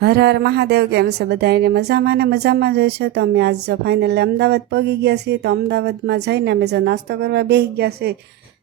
હર હર મહાદેવ. કેમ છે બધા? એને મજામાં ને મજામાં જ છે. તો અમે આજ જો ફાઇનલી અમદાવાદ પહોંચી ગયા છીએ. તો અમદાવાદમાં જઈને અમે જો નાસ્તો કરવા બેસી ગયા છીએ.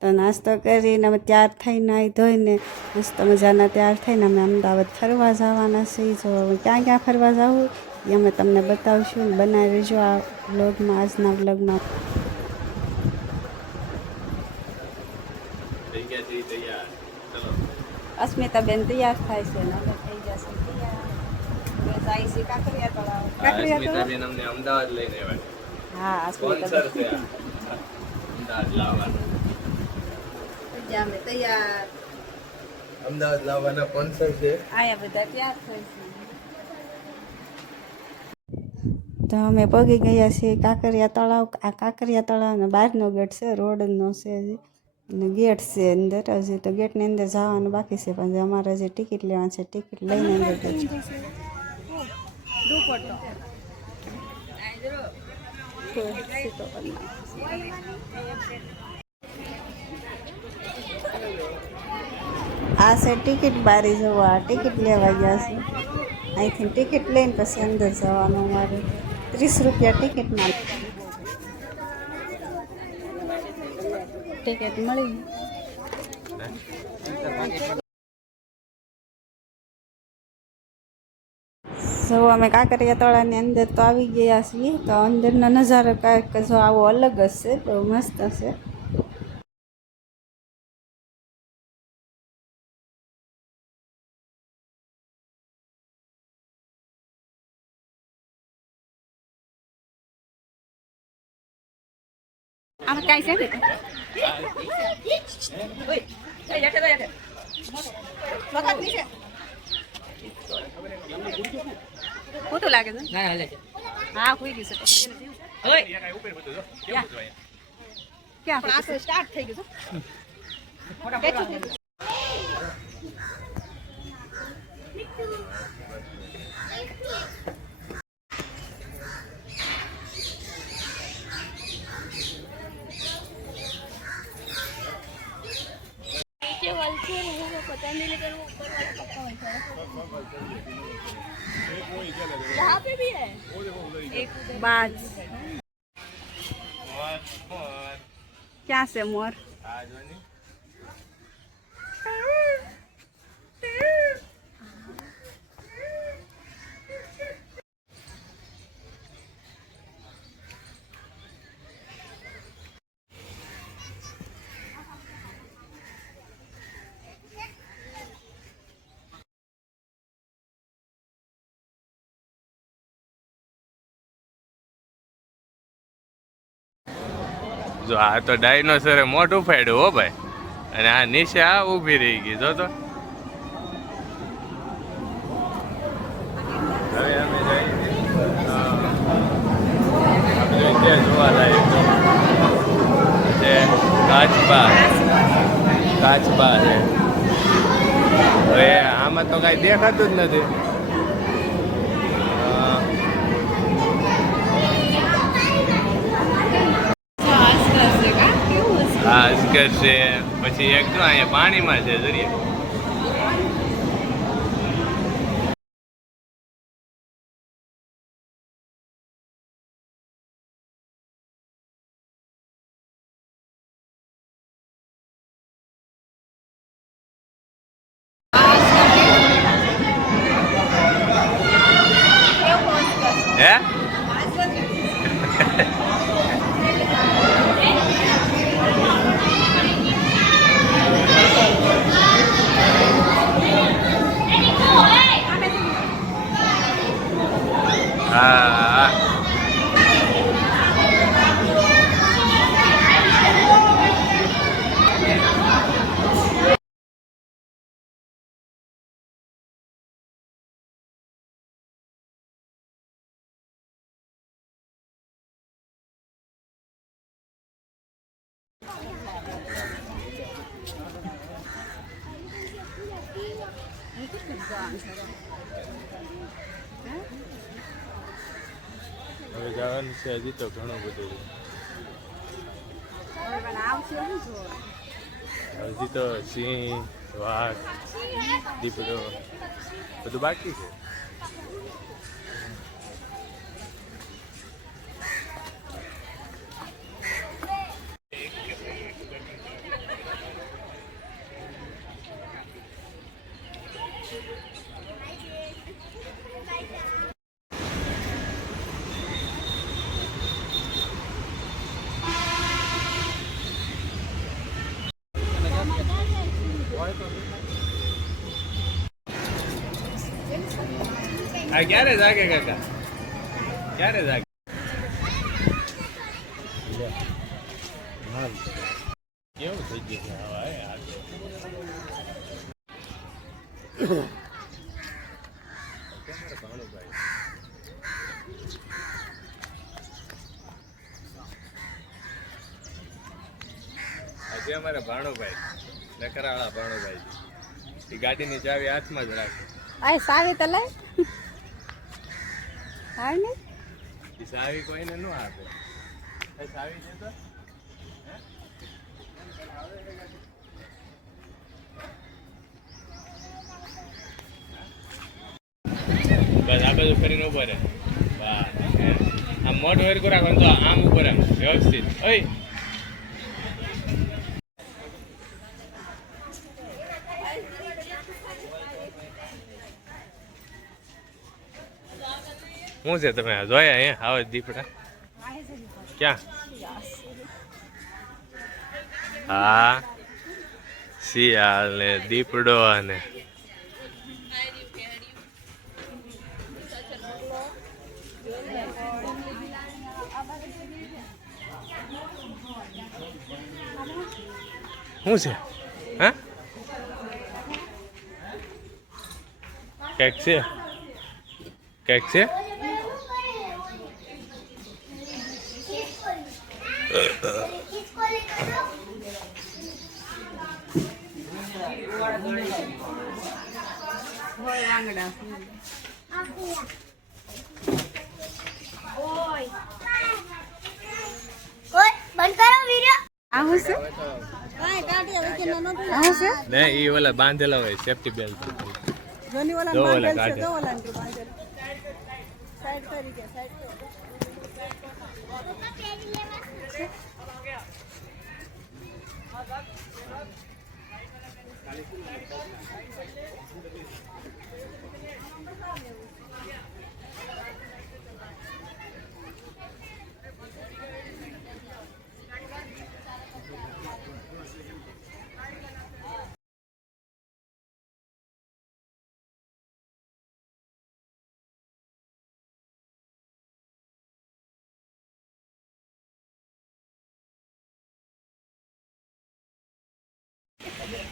તો નાસ્તો કરીને અમે તૈયાર થઈને નાહી ધોઈને મસ્ત મજાના તૈયાર થઈને અમે અમદાવાદ ફરવા જવાના છીએ. જો ક્યાં ક્યાં ફરવા જવું એ અમે તમને બતાવશું. બનાવી રહેજો આ વ્લોગમાં, આજના વ્લોગમાં. અસ્મિતાબેન તૈયાર થાય છે ને અમે થઈ જશે તૈયાર. જાય છે કાંકરિયા તળાવ. અસ્મિતાબેન અમને અમદાવાદ લઈને આવ્યા. હા, સ્પોન્સર છે અમદાવાદ લાવવાનો. અમે તૈયાર. અમદાવાદ લાવવાના સ્પોન્સર છે. આયા બધા તૈયાર થાય છે. તો અમે પગી ગયા છીએ કાંકરિયા તળાવ. આ કાંકરિયા તળાવનો બહારનો ગેટ છે, રોડનો છે હજી. અને ગેટ છે અંદર. હજી તો ગેટની અંદર જવાનું બાકી છે, પણ અમારે હજી ટિકિટ લેવાની છે. ટિકિટ લઈને અંદર જઈશું. આ છે ટિકિટ બારી. જવા ટિકિટ લેવા ગયા છે. અહીંથી ટિકિટ લઈને પછી અંદર જવાનું. અમારે 30 રૂપિયા ટિકિટમાં ટિકિટ મળી. જો અમે કાંકરિયા તળાવની અંદર તો આવી ગયા છીએ. તો અંદરનો નજારો કાંઈક જો આવો અલગ જ છે, બહુ મસ્ત છે. આમ કાઈ છે ને ઓય એ જટે તો જટે વખત ની છે ખોટું લાગે છે. ના હાલે છે. હા કોઈ ગયું છે. ઓય ઉપર બધું જો કેમ બધું આયા ક્યાં પણ આ તો સ્ટાર્ટ થઈ ગયું છે. पता नहीं लेकिन वो ऊपर वाला पक्का होता है। यहाँ पे भी है एक बाज। क्या से मोर? જો આ તો ડાયનોસરે મોઢું ફાડ્યું હો ભાઈ. અને આ નીચે આ ઊભી રહી ગઈ. જો તો હવે અમે જઈએ જોવા લાયક છે. કાચબા કાચબા છે. હવે આમાં તો કાંઈ દેખાતું જ નથી. હા અજગર છે. પછી એક જો અહીંયા પાણીમાં છે દરિયા. હે હા હવે જવાનું છે. હજી તો ઘણું બધું. હજી તો સિંહ, વાઘ, દીપડો બધું બાકી છે. આ ક્યારે જાગે કાકા ક્યારે જાગે કેવું થઈ ગયું છે હવા યાર આજે અમારા ભાણુભાઈ નકરાવાળા ભાણુભાઈ એ ગાડીની ચાવી હાથમાં જ રાખે આ સાવી તો લઈ હાર ને એ ચાવી કોઈને ન આપે એ ચાવી છે તો બસ આ બાજુ ફરીને ઉભો રહે બસ આમ મોઢું વેરકું રાખવાનું તો આમ ઉભો રાખ વ્યવસ્થિત ઓય શું છે તમે જોયા અહીંયા આવો દીપડા ક્યાં હા શિયાળ ને દીપડો અને શું છે હા કંઈક છે કંઈક છે ને એ ઓલા બાંધેલા હોય સેફટી બેલ્ટ જો ઓલા કાઢે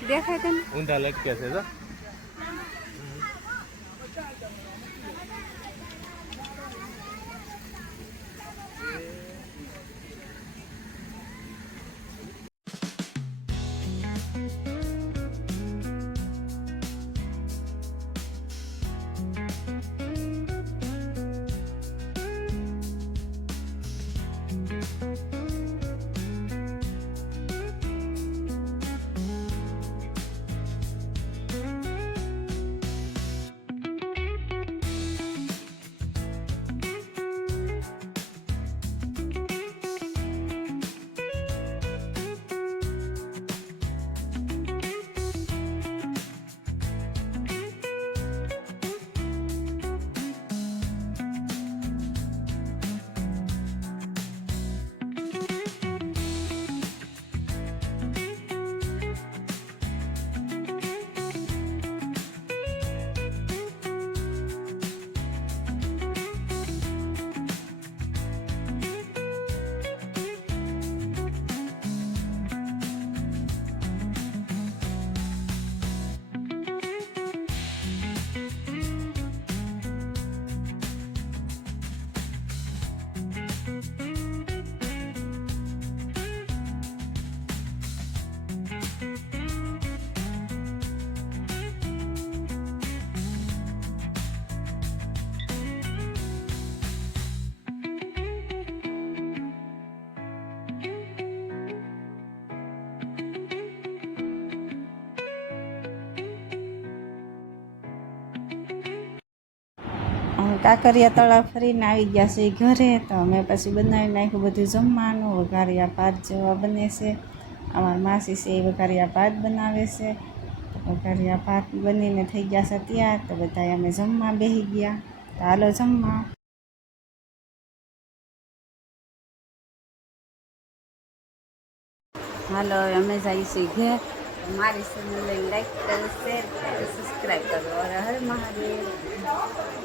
દેખાય તને ઊંધા લટક્યા છે તો કાંકરિયા તળાવ ફરીને આવી ગયા છે ઘરે તો અમે પછી બનાવી નાખ્યું બધું જમવાનું વઘારિયા ભાત જેવા બને છે અમારા માસી છે એ વઘારિયા ભાત બનાવે છે વઘારિયા ભાત બનીને થઈ ગયા છે તૈયાર તો બધા અમે જમવા બેસી ગયા તો હાલો જમવા હાલો અમે જઈએ છીએ ઘેર તો મારી ચેનલને લાઈક કરો, શેર કરો, સબસ્ક્રાઈબ કરો. હર હર મહાદેવ.